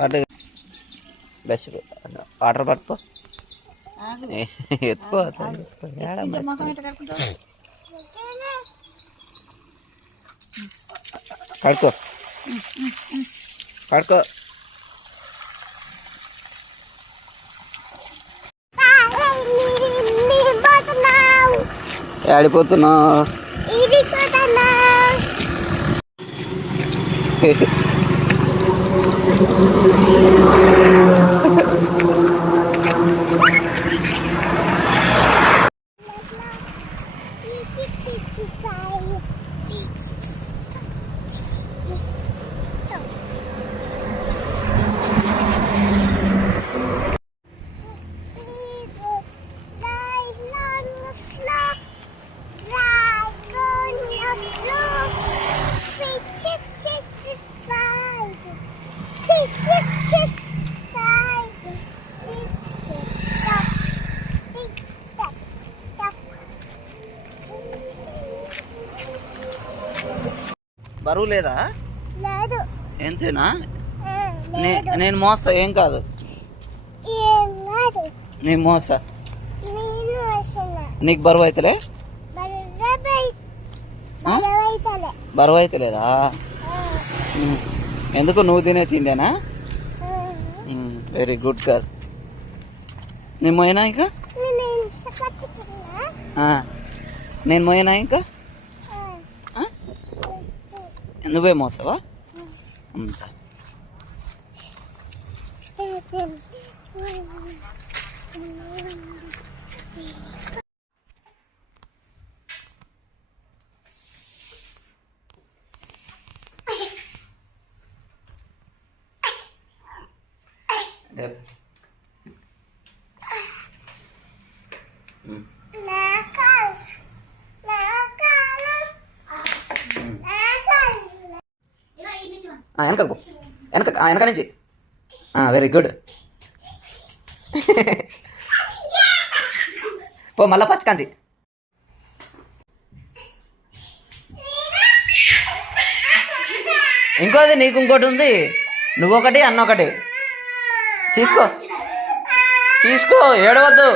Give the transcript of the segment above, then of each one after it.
పట్టు best water పట్టుకో ఎత్తుకో కడుకో కడుకో ఆడిపోతున్నావు బరువు లేదా? ఎంతేనా? నేను మోస్తా, ఏం కాదు. నేను మోస్తా, నీకు బరువు అవుతలే? బరువు అవుతలేదా? ఎందుకు నువ్వు తినే తిండేనా? Very good girl. నేను మోయినా ఇంకా? నేను మోయినా ఇంకా? నువ్వే మోస్తావా? అంతా వెనక వెనక వెనక నుంచి. Very good. పో మళ్ళా ఫస్ట్ కాంచి. ఇంకోది నీకు ఇంకోటి ఉంది, నువ్వొకటి అన్నొకటి తీసుకో. తీసుకో, ఏడవద్దు.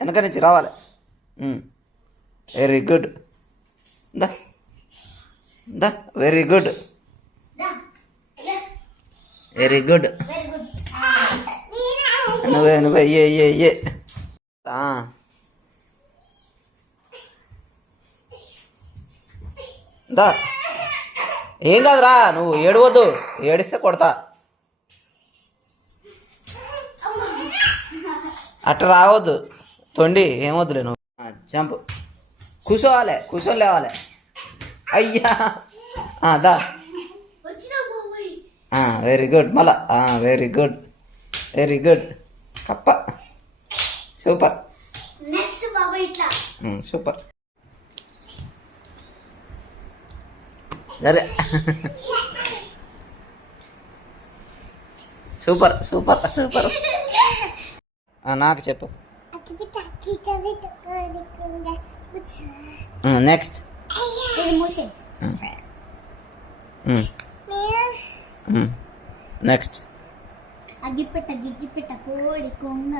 వెనక నుంచి రావాలి. Very good. దా దా, వెరీ గుడ్, వెరీ గుడ్. నువ్వే ఏ దా. ఏం కాదురా, నువ్వు ఏడవద్దు, ఏడిస్తే కొడతా. అట్లా రావద్దు, తొండి ఏమొద్దులే. నువ్వు జంప్, కూర్చోవాలి, కూర్చొని లేవాలి. అయ్యా దా. Very good. మళ్ళా వెరీ గుడ్, వెరీ గుడ్. కప్ప, సూపర్, సూపర్. సరే, సూపర్ సూపర్ సూపర్. నాకు చెప్పు. నెక్స్ట్ నెక్స్ట్ అగ్గిపెట్ట గిగ్గిపెట్ట కోడి కొంగ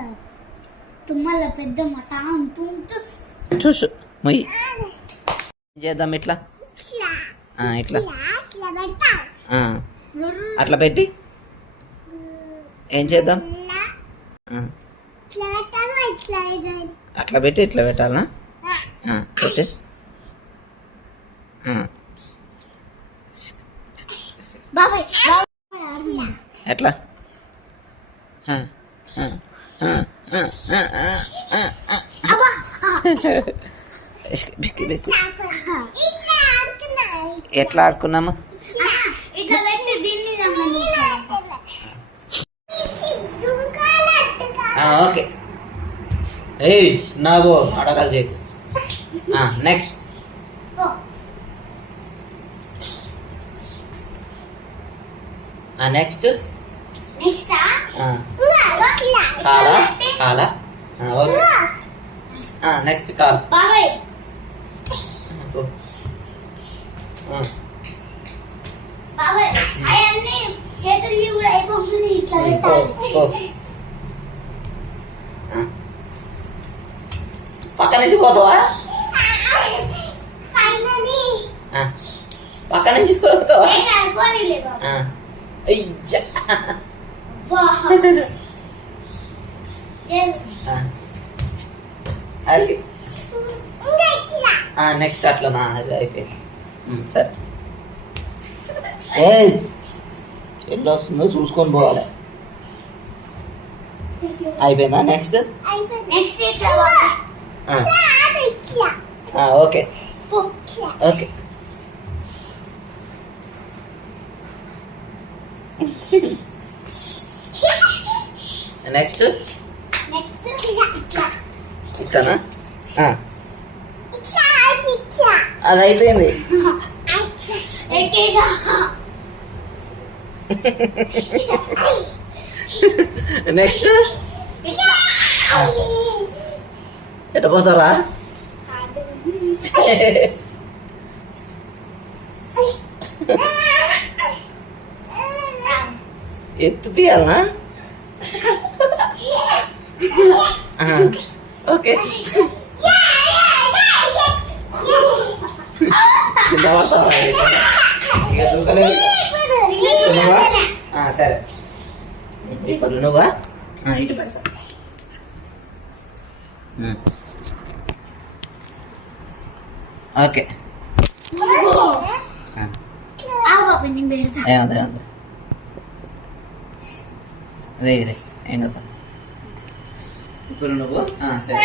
తుమ్మల పెద్దమ్మ తాం తుంతుస్. చూసు మొయ్యి చేద్దాం. ఇట్లా ఇట్లా అట్లా పెట్టి ఏం చేద్దాం? అట్లా పెట్టి ఇట్లా పెట్టాలనా? పెట్టి ఎట్లా? ఎట్లా ఆడుకున్నామా? ఓకే. ఏయ్ నాగో అడగాలి చేయి. నెక్స్ట్ నెక్స్ట్ కాలా కాలా. Okay, next call. అవన్నీ చేతులు కూడా అయిపోతుంది ఇట్లా పో పెట్టాలి. పో. పక్క నుంచి పోతావా? ఫైనల్లీ పక్క నుంచి పోతావా? నేను అనుకోనిలేదు. అయ్యా. నెక్స్ట్ అట్లనా? అది అయిపోయింది. సరే ఎట్లా వస్తుందో చూసుకొని పోవాలి. అయిపోయిందా? నెక్స్ట్ నెక్స్ట్ ఇట్లా ఓకే ఓకే. నెక్స్ట్ నెక్స్ట్ ఇట్లా ఇట్లానా? అది అయిపోయింది. ఎక్కేసా. నెక్స్ట్ ఎట్ట పోతారా? ఎత్తుపియాలనా? ఓకే. కింద పడతావా? ఇక దూకలేదు. నువ్వా? సరే ఇప్పుడు నువ్వా? ఇటు పెడతా. ఓకే. అదే అదే అదే ఇదే ఏం కదా. ఇప్పుడు నువ్వు సరే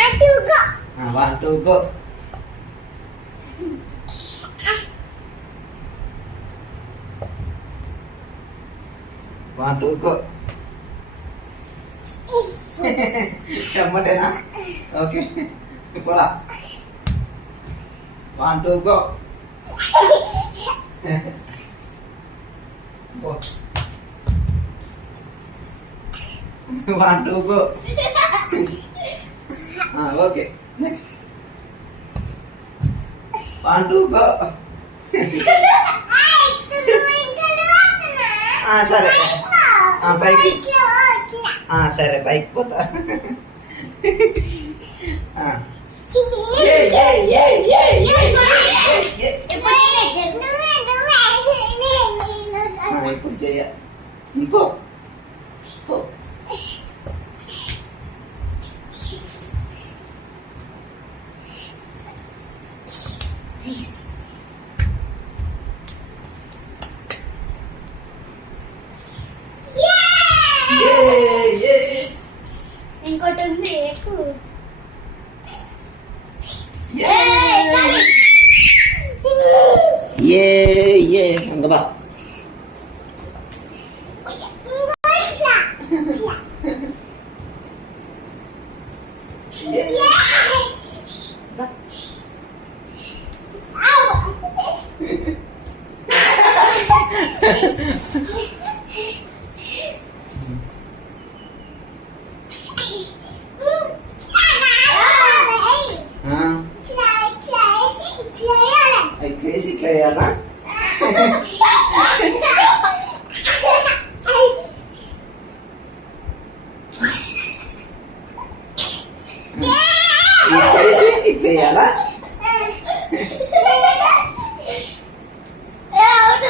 1 2 గో. చెమ్మటేనా? ఓకే పోలా. 1 2 go. 1 2 go. Okay next 1 2 go. సరే పైకి. సరే పైకి పోతా. ఇప్పుడు చెయ్య. పో పో. ఇంకోటి ఉంది ఎక్కువ. అంగబా. ఇట్లేసి ఇట్లా వేయాలా? ఇట్లేసి ఇట్లా వేయాలా?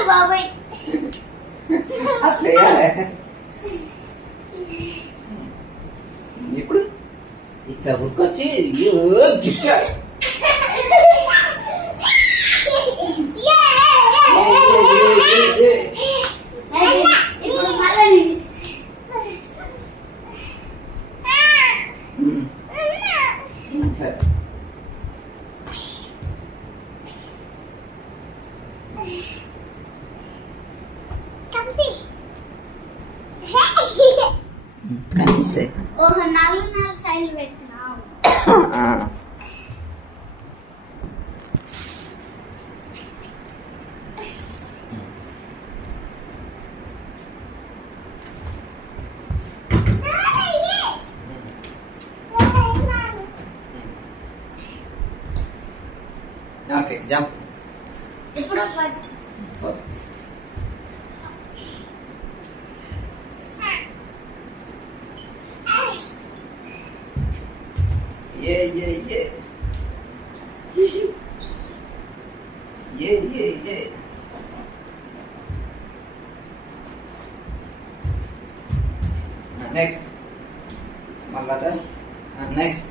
బాబాయ్ అట్లా వేయాలి. ఇప్పుడు ఇట్లా ఉరికొచ్చి గిట్లా ఇప్పుడు మళ్ళీ సరే. కనిపిస్తాయి. ఓహో 4 సైడ్లు పెట్టినావు. Okay jump. ఇప్పుడు ఏ ఏ ఏ ఏ ఏ ఏ నెక్స్ట్ మళ్ళా నెక్స్ట్